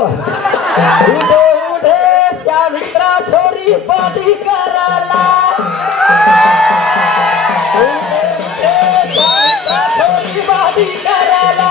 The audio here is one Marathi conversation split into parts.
को उठे उठे सावित्रा छोरी पादी कराला उठे उठे सावित्रा छोरी पादी कराला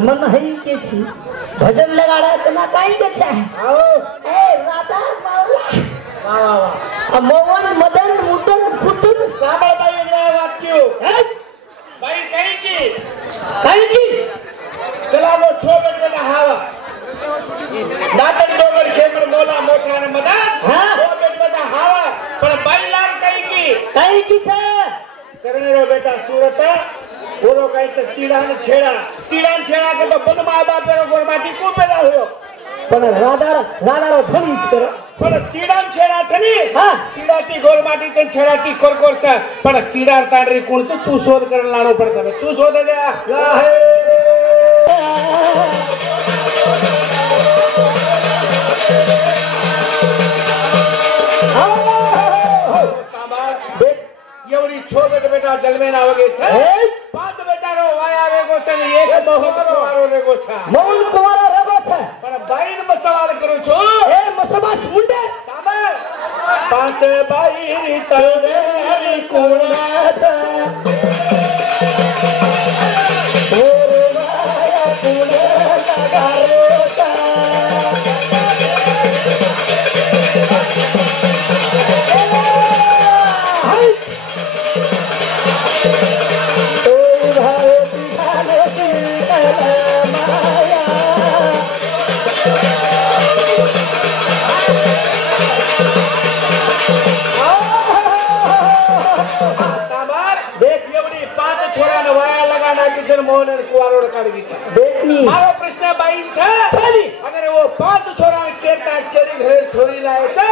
मन है के छी भजन लगा रहा है ना काई देखा है ए राधा मावला वाह मोहन मदन मुटन फुटन साबा बाई ने बात क्यों है भाई कहीं की चला वो छोड़ के ना हवा नाटक डोगर खेमर मोला मोठा ने मदन हां वो बेटा हवा पर बाई लाल कहीं की था करने रो बेटा सूरत बोलो कहीं तो सीढ़ान छेड़ा के तो बंद माँ बाप रो गोरमाटी को पैदा हुयो पर राधा रो थोड़ी करो पर सीढ़ान छेड़ा थनी हां सीढ़ाती गोरमाटी ते छेड़ाती कोर का पर सीढ़ार तांडरी कोण तू शोध कर लाणो पड़ता तू शोध दे एवढी छोटे बेटा जलमे ना वगे छे पांच बेटा रो वाया रे गो छे एक मोहन कुमारो रे गो छे मोहन कुमारो रे गो छे पर बाईन में सवाल करू छो ए मसबास मुंडे सामे पांच बाई तलवे हरी कोणा छे ओरे वाया कोणे लगारो छे मोहन कुवारो काढी देखनी मारो प्रश्न बाई था चली अगर वो पांच छोरा केता केरी घरे छोरी लाए था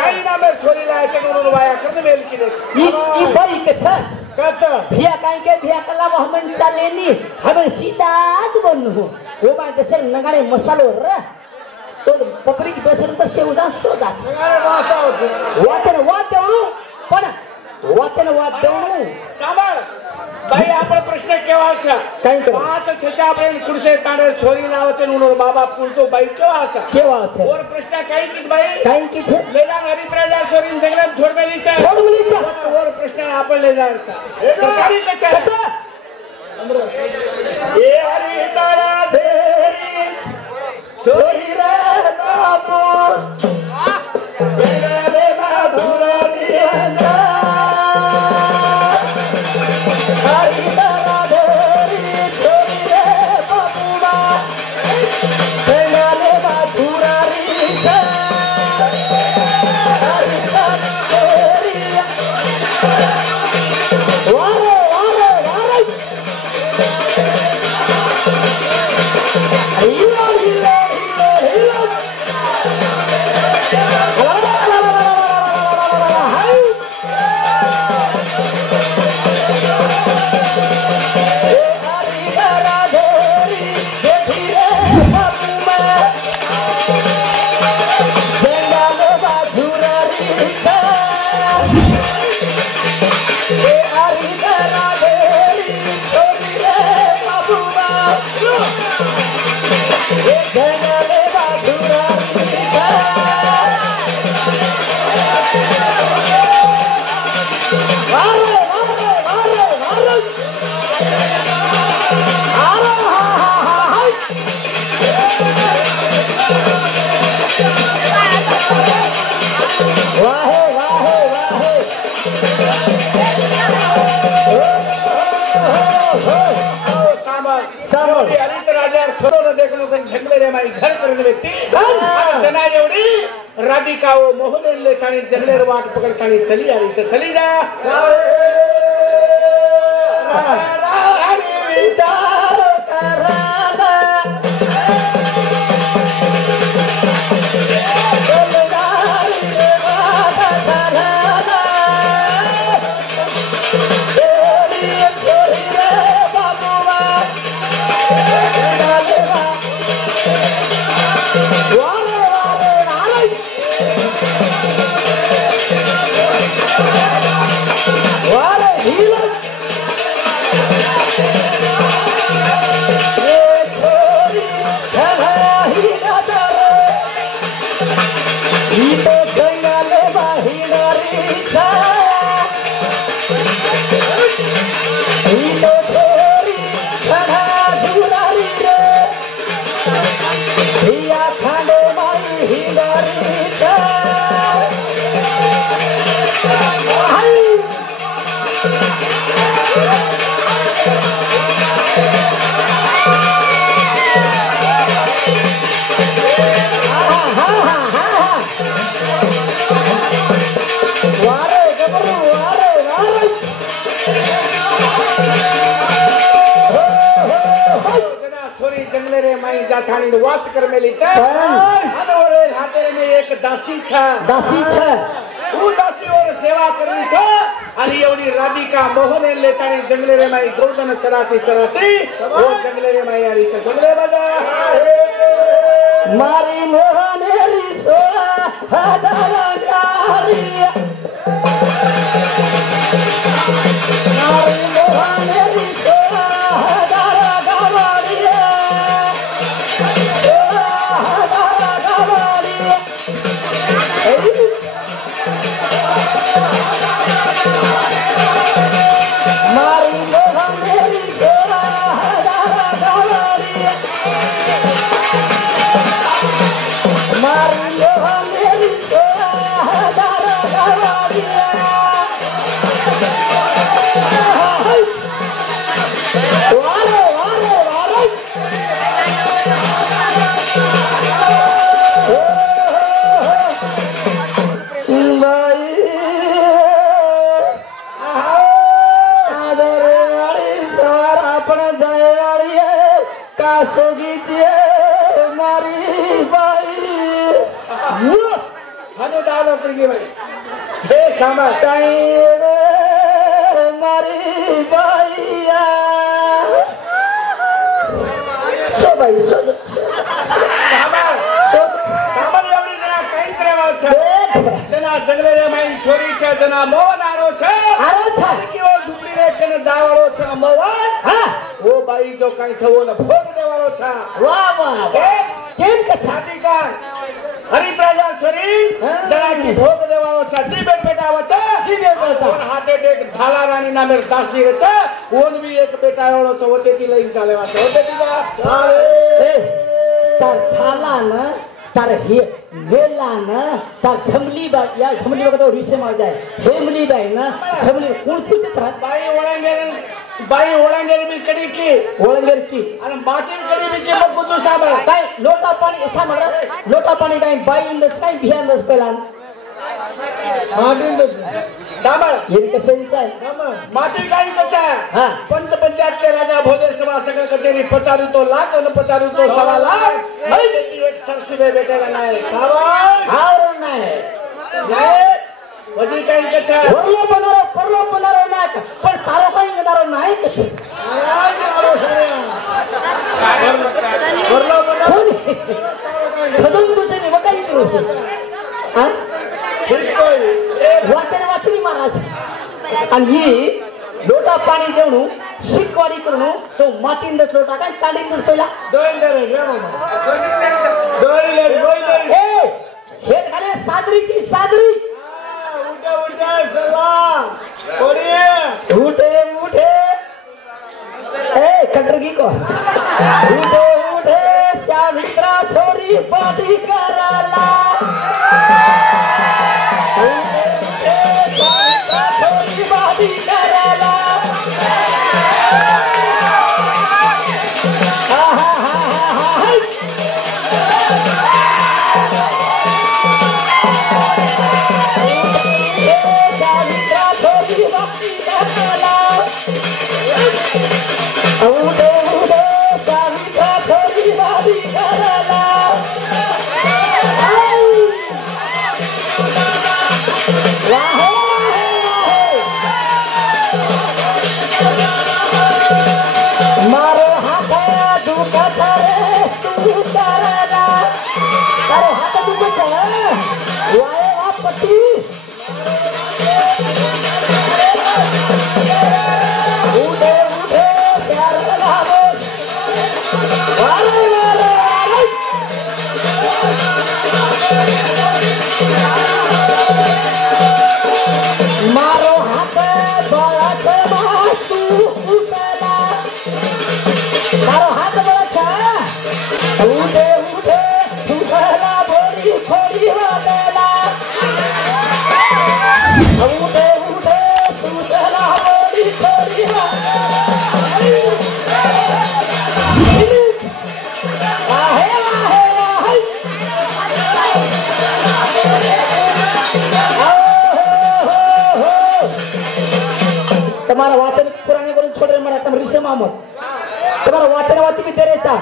कई ना में छोरी लाए थे उन्होंने वाया करने मेल की देख ई बाई के छ कहता भिया काई के भिया कला हम चलेनी हम सीधा बन हो वो बात से नगाड़े मसालो रे तो पकड़ी की बेसन पर से उदास तो दास नगाड़े वासा होते वाते पण वाते सांभाळ भाई आपण प्रश्न केवा छा काय कर पाच छचा बरेन कुडसे तांडे छोरी नावते नुनो बाबा पुलतो बाई केवा छे और प्रश्न काय की भाई छे लेला हरिद्राजा छोरी जंगल छोड़ मेली छे और प्रश्न आपण ले जा सरकारी पे छे ए हरिद्रा देरी छोरी रे बापू रे बाबू रे राधिका वो मोहन लेखानी जंगलेर वाट पकड़तानी चली आ रही चली जा विचार कराना जाठाणी वाच कर मेली अनवरे हाते में एक दासी छ उ दासी और सेवा करनी छ आणि एवढी राधिका मोहन लेतानी जंगले रे माई गौतम चराती वो जंगले रे माई आरी छ जंगले बजा मारी मोहन री सो हदारी मारी मोहन री सो जंगले माई छोरी छ जना मोहन आरो छ कि वो झुपड़ी रे कने जावाळो छ मोहन हां वो बाई जो काई छ वो न भोग देवाळो छ वाह वाह केम का शादी का हरि प्रजा छोरी जना की भोग देवाळो छ दी बेटा वच जी बेटा और हाते देख झाला रानी नामेर दासी रे छ ओन भी एक बेटा वाळो छ होते ती लई चाले वाच होते ती जा ए तार झाला ना तार हे गेला ना तार झमली बा या झमली बघतो रिसे मा जाय हेमली बाई ना झमली कोण पूछत राहत बाई ओळंगेर भी कडी की ओळंगेर की आणि बाटी कडी भी के बघू तो साबळ काय लोटा पाणी उठा मला लोटा पाणी काय बाई in the sky behind the पेलान माटीन साबळ ये कसेंच आहे माटी काय कचा हां पंच पंचायत के राजा भोजन सभा सगळ कचेरी पचारू तो लाख आणि पचारू तो सवा लाख नाही ती एक सरसिबे बेटेला नाही साबळ हार नाही जय वजी काय कचा परलो बनारो ना पण तारो काही बनारो नाही कशी परलो बनारो खदम तुझे ने वकाई करू हां वाचरी महाराज आणि ही लोटा पाणी देऊन शिकवाडी करून तो मातीन द लोटा काय चांडीन पहिला हे खाले सादरीची सादरी उलटा उलटा सला ओरी उठे उठे ए कटरगी को उठे उठे शामित्रा छोरी बादी कराला उठे उठे शामित्रा छोरी बादी कराला तुम्हारा वाचन पुराने करून छोड़े मरा तुम ऋषि मोहम्मद तुम्हारा वाचन वाची भी तेरे चा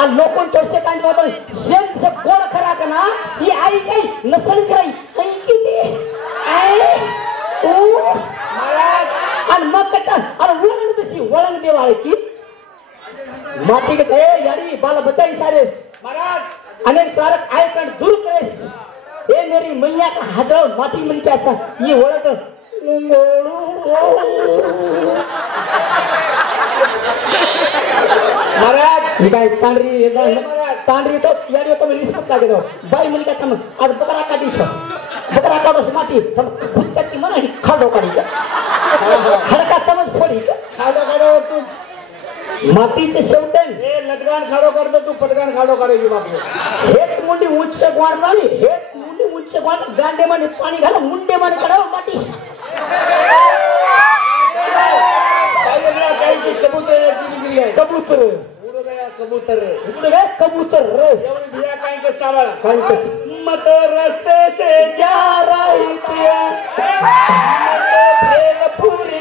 और लोगों चोरसे कांड वाचन शेन से गोड़ खरा करना ये आई कहीं नस्ल कराई आई किती आई ओ महाराज और मक्का और वळण तशी वळण देवाळे की माटी के ए यारी बाल बचाई सारे महाराज अनेक कारक आय कांड दूर करेस ए मेरी मैया का हाथ माटी मन क्या था ये वळण महाराज काय तांडरी तो याडी तो रिस्पेक्ट लागे दो बाई मन का तम आज बकरा काटी छो बकरा काढो माती तम खुदची मन खाडो काढी खडका तमच फोडी खाडो काढो तू मातीचे शेवटन ए लटगान खाडो करतो तू पटगान खाडो काढायची बापू एक मुंडी उंच गोर नाही एक मुंडी उंच गोर गांडे मध्ये पाणी घाला मुंडे मध्ये काढो माती कबूतर उड़ गया कबूतर मत रास्ते से जा रही थी पूरी